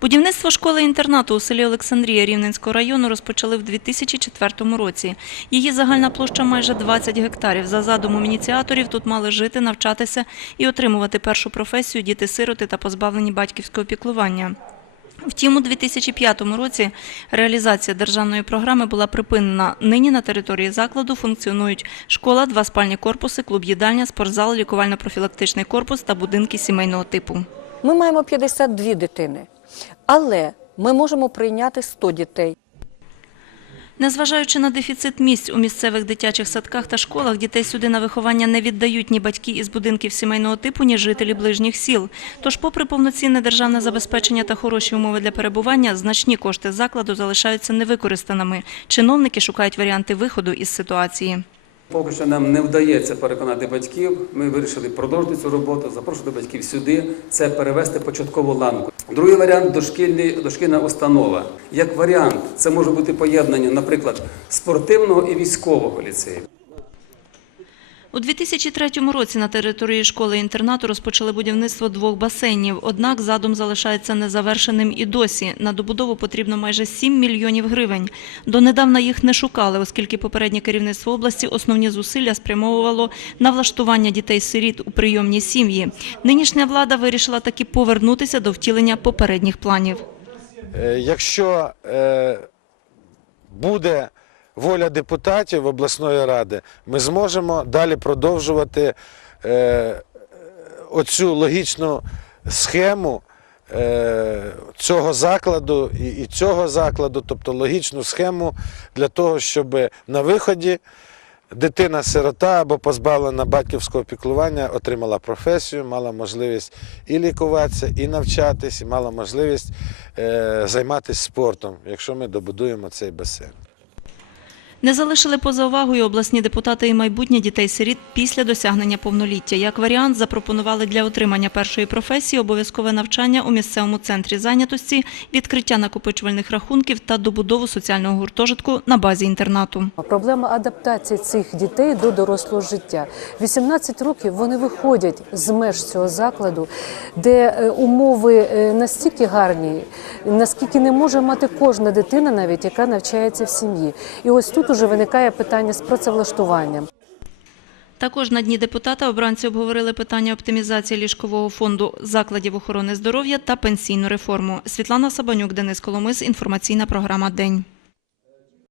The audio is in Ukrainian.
Будівництво школи-інтернату у селі Олександрія Рівненського району розпочали в 2004 році. Її загальна площа майже 20 гектарів. За задумом ініціаторів тут мали жити, навчатися і отримувати першу професію діти-сироти та позбавлені батьківського піклування. Втім, у 2005 році реалізація державної програми була припинена. Нині на території закладу функціонують школа, два спальні корпуси, клуб їдальня, спортзал, лікувально-профілактичний корпус та будинки сімейного типу. Ми маємо 52 дитини, але ми можемо прийняти 100 дітей. Незважаючи на дефіцит місць у місцевих дитячих садках та школах, дітей сюди на виховання не віддають ні батьки із будинків сімейного типу, ні жителі ближніх сіл. Тож, попри повноцінне державне забезпечення та хороші умови для перебування, значні кошти закладу залишаються невикористаними. Чиновники шукають варіанти виходу із ситуації. Поки що нам не вдається переконати батьків. Ми вирішили продовжити цю роботу, запрошувати батьків сюди. Це перевести початкову ланку. Другий варіант дошкільний, дошкільна установа. Як варіант, це може бути поєднання, наприклад, спортивного і військового ліцею. У 2003 році на території школи-інтернату розпочали будівництво двох басейнів. Однак задум залишається незавершеним і досі. На добудову потрібно майже 7 мільйонів гривень. Донедавна їх не шукали, оскільки попереднє керівництво області основні зусилля спрямовувало на влаштування дітей-сиріт у прийомні сім'ї. Нинішня влада вирішила таки повернутися до втілення попередніх планів. Е, Якщо е, буде воля депутатів обласної ради, ми зможемо далі продовжувати е, оцю логічну схему е, цього закладу і, і цього закладу, тобто логічну схему для того, щоб на виході дитина-сирота або позбавлена батьківського піклування отримала професію, мала можливість і лікуватися, і навчатись, і мала можливість е, займатися спортом, якщо ми добудуємо цей басейн. Не залишили поза увагою обласні депутати і майбутнє дітей-сиріт після досягнення повноліття. Як варіант, запропонували для отримання першої професії обов'язкове навчання у місцевому центрі зайнятості, відкриття накопичувальних рахунків та добудову соціального гуртожитку на базі інтернату. Проблема адаптації цих дітей до дорослого життя. 18 років вони виходять з меж цього закладу, де е, умови е, настільки гарні, наскільки не може мати кожна дитина, навіть яка навчається в сім'ї. І ось тут уже виникає питання з працевлаштуванням. Також на дні депутата обранці обговорили питання оптимізації ліжкового фонду закладів охорони здоров'я та пенсійну реформу. Світлана Сабанюк, Денис Коломис. Інформаційна програма День.